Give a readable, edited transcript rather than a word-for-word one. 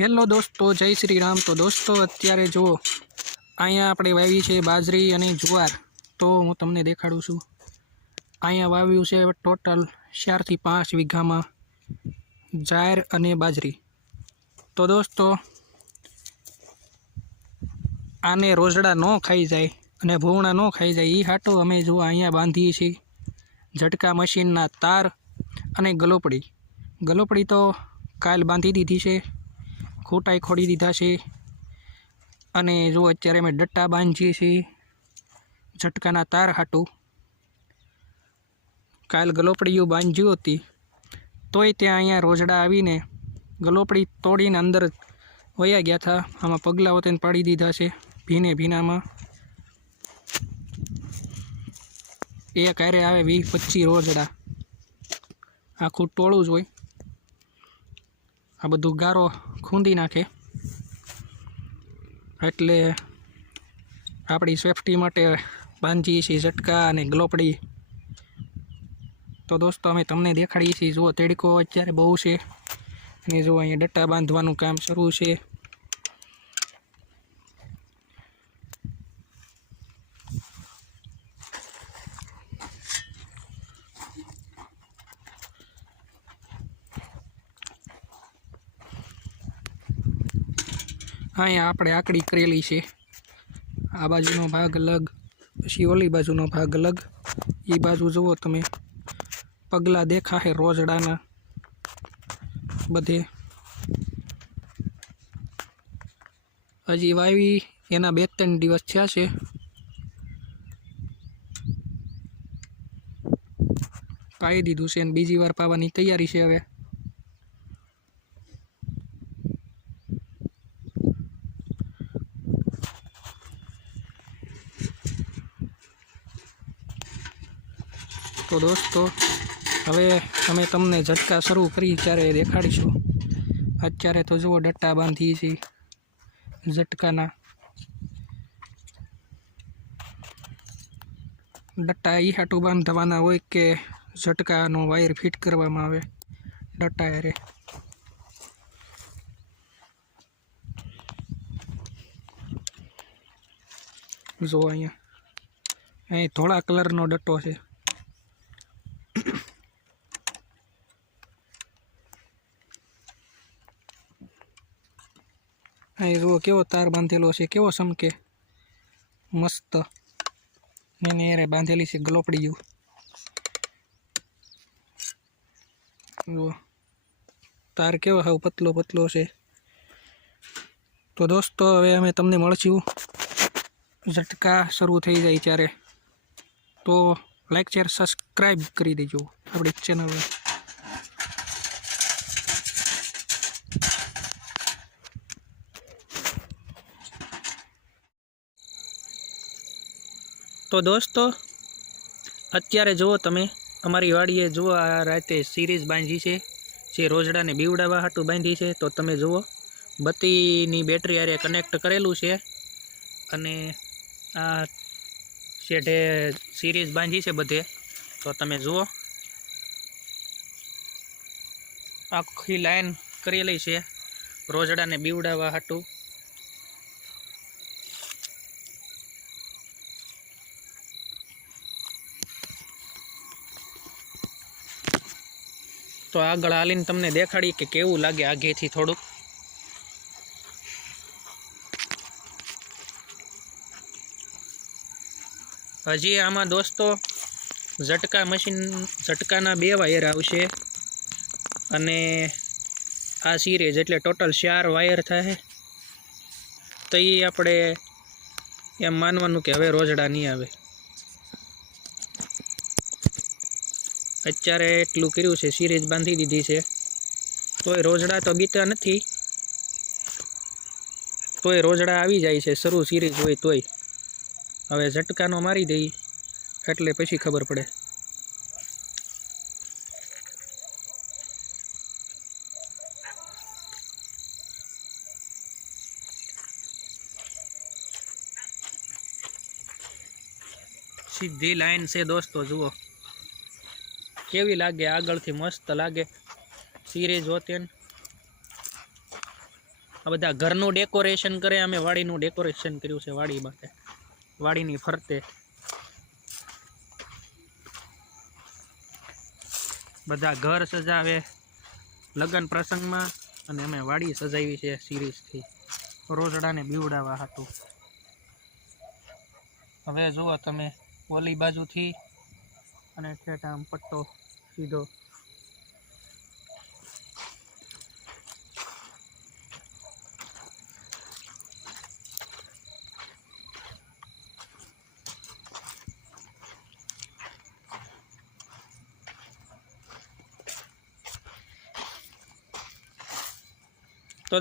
Hello દોસ્તો, જય શ્રી રામ। તો દોસ્તો અત્યારે જુઓ અહીંયા આપણે વાવી છે બાજરી અને જુવાર। તો હું તમને દેખાડું છું। અહીંયા વાવ્યું છે ટોટલ 4 થી 5 વીઘામાં જાર અને બાજરી। તો દોસ્તો આને રોજડા ન ખાઈ જાય અને ભૂવણા ન ખાઈ જાય એ હાટો અમે જો અહીંયા બાંધીએ છીએ ઝટકા મશીનના તાર અને ગલોપડી તો કાલ બાંધી દીધી છે, ખૂટાઈ ખોડી દીધા છે। અને જો અત્યારે અમે ડટ્ટા બાંધીએ છીએ ઝટકાના તાર હાટું। કાલ ગલોપડીઓ બાંધ્યું હતી તોય ત્યાં અહીંયા રોજડા આવીને ગલોપડી તોડીને અંદર વયા ગયા હતા। આમાં પગલાઓ તેને પાડી દીધા છે ભીનામાં। એક હારે આવે 20-25 રોજડા, આખું ટોળું જ હોય। આ બધું ગારો ખૂંદી નાખે એટલે આપણી સેફટી માટે બાંધીએ છીએ ઝટકા અને ગલોપડી। તો દોસ્તો અમે તમને દેખાડીએ છીએ। જુઓ તડકો અત્યારે બહુ છે અને જો અહીંયા ડટ્ટા બાંધવાનું કામ શરૂ છે। અહીંયા આપણે આકડી કરેલી છે, આ બાજુનો ભાગ અલગ, પછી ઓલી બાજુનો ભાગ અલગ। એ બાજુ જુઓ તમે પગલા દેખાશે રોજડાના બધે। હજી વાવી એના 2-3 દિવસ થયા છે। પાઈ દીધું છે અને બીજી વાર પાવાની તૈયારી છે હવે। તો દોસ્તો હવે અમે તમને ઝટકા શરૂ કરી ત્યારે દેખાડીશું। અત્યારે તો જુઓ ડટ્ટા બાંધીએ છીએ ઝટકાના। ડટ્ટા એ હાટું બાંધવાના હોય કે ઝટકાનો વાયર ફિટ કરવામાં આવે ડટ્ટા હારે। જો અહીંયા ધોળા કલરનો ડટ્ટો છે। અહીં જુઓ કેવો તાર બાંધેલો છે, કેવો ચમકે મસ્ત। એને યારે બાંધેલી છે ગલોપડીયું। જુઓ તાર કેવો હાવ પતલો છે। તો દોસ્તો હવે અમે તમને મળશું ઝટકા શરૂ થઈ જાય ત્યારે। તો લાઈક શેર સબસ્ક્રાઈબ કરી દેજો આપણી ચેનલને। તો દોસ્તો અત્યારે જુઓ તમે અમારી વાડીએ જુઓ આ રાતે સિરીઝ બાંધી છે જે રોજડાને બીવડાવવા હાટું બાંધી છે। તો તમે જુઓ બત્તીની બેટરી હારે કનેક્ટ કરેલું છે અને આ શેઠે સિરીઝ બાંધી છે બધે। તો તમે જુઓ આખી લાઈન કરેલી છે રોજડાને બીવડાવવા હાટું। તો આગળ હાલીને તમને દેખાડી કે કેવું લાગે આગેથી થોડુંક। હજી આમાં દોસ્તો ઝટકાના 2 વાયર આવશે અને આ સિરીઝ એટલે ટોટલ 4 વાયર થાય। તો એ આપણે એમ માનવાનું કે હવે રોજડા નહીં આવે। અત્યારે એટલું કર્યું છે, સિરીઝ બાંધી દીધી છે, તોય રોજડા તો બીતા નથી, તોય રોજડા આવી જાય છે શરૂ સિરીઝ હોય તોય। હવે ઝટકાનો મારી દઈ એટલે પછી ખબર પડે। સીધી લાઈન છે દોસ્તો, જુઓ કેવી લાગે આગળથી, મસ્ત લાગે સિરીઝ હોતે। આ બધા ઘરનું ડેકોરેશન કરે, અમે વાડીનું ડેકોરેશન કર્યું છે વાડી માટે, વાડીની ફરતે બધા ઘર સજાવે લગ્ન પ્રસંગમાં, અને અમે વાડી સજાવી છે સિરીઝથી રોજડાને બીવડાવવા હતું. હવે જુઓ તમે ઓલી બાજુથી અને ઠેઠ આમ પટ્ટો સીધો. તો